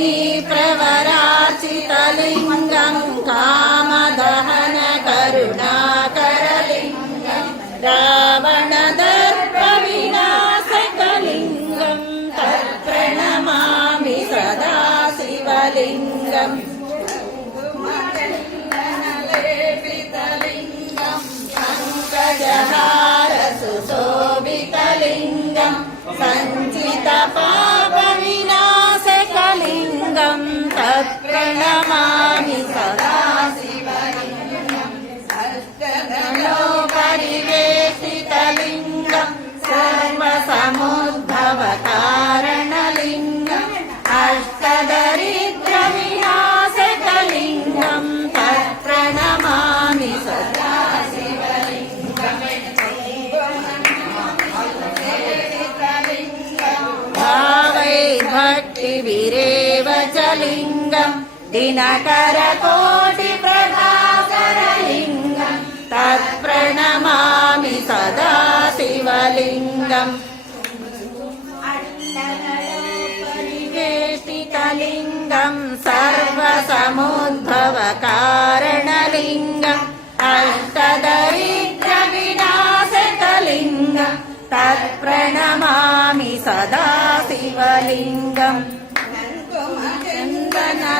देवी प्रवराचितलिङ्गम् कामदहन करुणाकरलिङ्गम् रावणदर्पविनाशकलिङ्गम् तत्प्रणमामि सदा शिवलिङ्गम् पितलिङ्गम् सञ्चितपा तत्प्रणमामि सदा परिवेशितलिङ्गम् सर्वसमुद्भवकारणलिङ्गम् अष्टदरिद्रविनाशकलिङ्गम् तत्प्रणमामि सदा भावै भक्तिविरे लिङ्गम् दिनकरकोटिप्रभाकरलिङ्गम् तत्प्रणमामि सदा शिवलिङ्गम्। परिवेष्टितलिङ्गम् सर्वसमुद्भवकारणलिङ्गम् अष्टदरिद्रविनाशकलिङ्गम् तत्प्रणमामि सदा शिवलिङ्गम्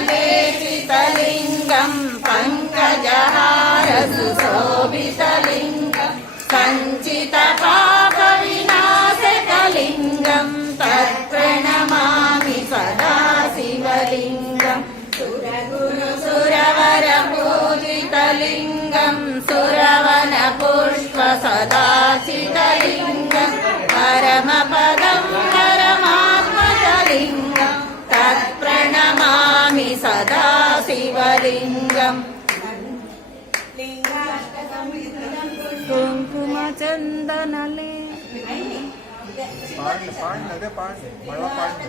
चन्दनलेपितलिङ्गम् पङ्कजहार सुशोभितलिङ्गम् सञ्चितपापविनाशकलिङ्गम् तत्प्रणमामि सदा शिवलिङ्गम् सुरगुरुसुरवरपूजितलिङ्गम् सुरवनपुष्प सदाचितलिङ्गम् సదాశివలింగం కుంకుమ చందనలే పాడండి పాడండి అదే పాడండి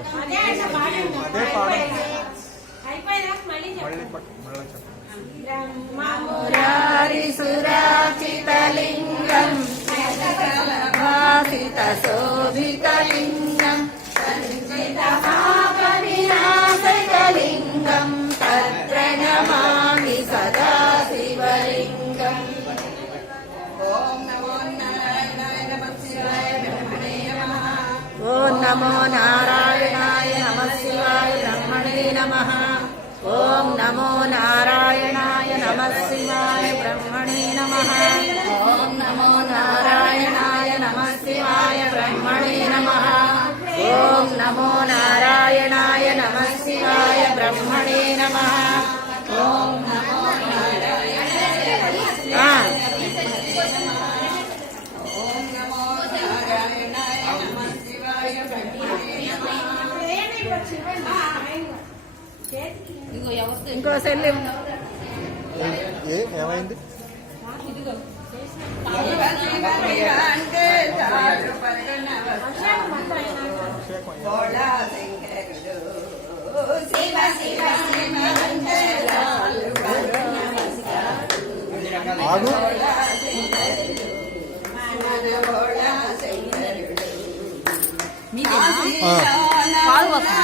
భాసిత శోభిత నమో నారాయణాయ నమ శివాయ బ్రహ్మణే నమ ఓం నమో నారాయణాయ నమ శివాయ బ్రహ్మణే నమ ఇంకో సెల్ ఏమైంది? ఆగు. ఆ, ఉన్నా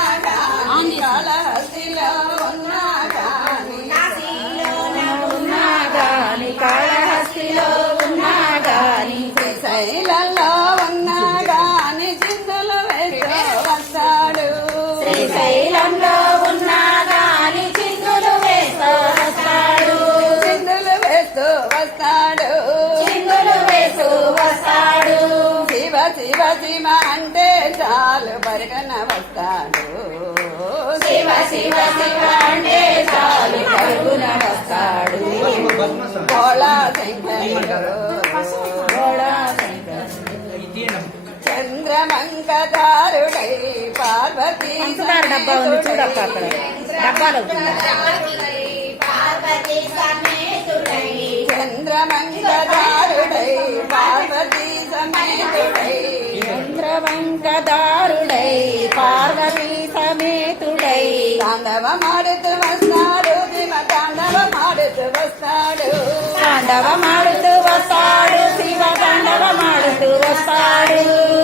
చంద్రమంకదారుడై పార్వతీ డబ్బా ఉంది. చూడక్క అక్కడ. డబ్బాలు తాండవమాడుతూ వస్తాడు శివ తాండవమాడుతూ వస్తాడు.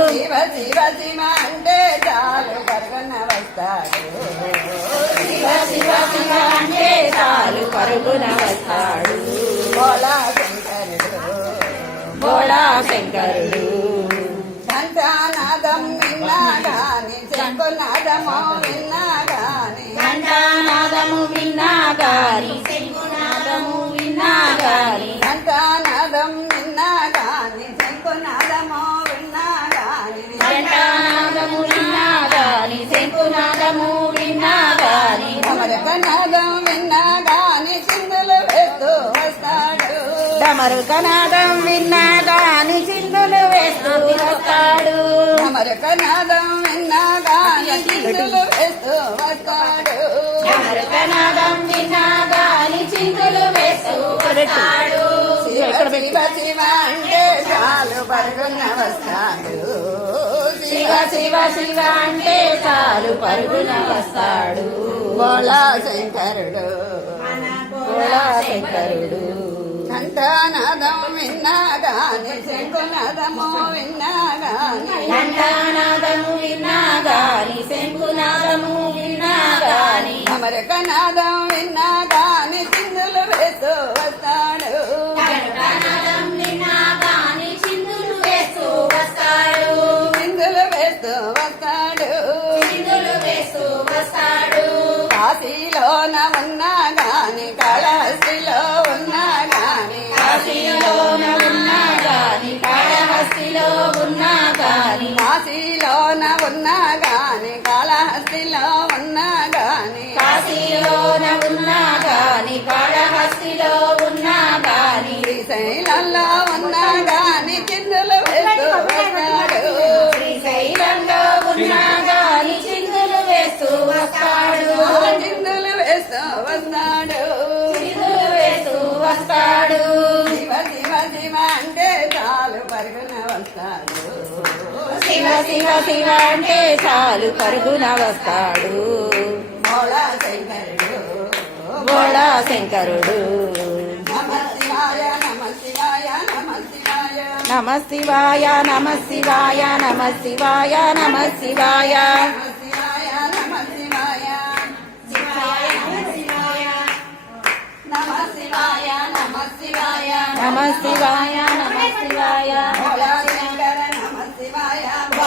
శివ శివ శివ అంటే చాలు పరుగున వస్తాడు. పరుగున వస్తాడు. బోళా శంకరుడు. బోళా శంకరుడు. ఘంటానాదం విన్నా గాని శంకునాదమో విన్నా గాని ఘంటానాదము విన్నా గాని గాని ఘంటానాదం విన్నా గాని శంకునాదమో విన్నా గాని ఘంటానాదము విన్నా గాని శంకునాదము విన్నా గాని అమరకనాదం విన్నా గాని చిందులు వేస్తూ వస్తాడు. డమరుకనాదం విన్నా గాని చిందులు వేస్తూ వస్తాడు. అమరకనాదం విన్నా గాని చిందులు వేస్తూ వస్తాడు. డమరుకనాదం పెట్టు. ఇక్కడ పెట్టు. వస్తాడు. పరుగున వస్తాడు. బోళా శంకరుడు. బోళా శంకరుడు. ఘంటానాదం విన్నాగాని శంకునాదము విన్నాగాని ఘంటానాదము విన్నాగాని శంకునాదము విన్నాగాని అమరకనాదం విన్నాగా కాశీలోన ఉన్నా గాని కాళహస్తిలో ఉన్నా గాని కాశీలోన ఉన్నా గాని కాళహస్తిలో ఉన్నా గాని. కాశీలోన ఉన్నా గాని కాళహస్తిలో ఉన్నా గాని. కాశీలోన ఉన్నా గాని కాళహస్తిలో ఉన్నా గాని. శ్రీశైలంలో శివ శివ శివ అంటే చాలు పరుగున వస్తాడు. మోళా శంకరుడు నమ శివాయ నమ శివాయ నమ శివాయ నమ శివాయ నమ శివాయ నమ శివాయ నమ శివాయ నమ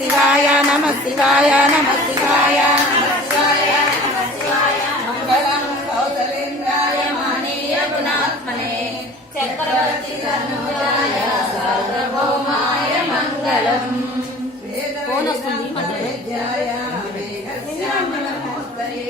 శివాయ నమ శివాయ నమ శివాయ మంగళం కౌసలేంద్రాయ మహనీయ గుణాత్మనే. చక్రవర్తి తనూజాయ సార్వభౌమాయ మంగళం. ఫోన్ వస్తుంది మధ్యలో. వేద్యాయ మేఘశ్యామలమోత్తరే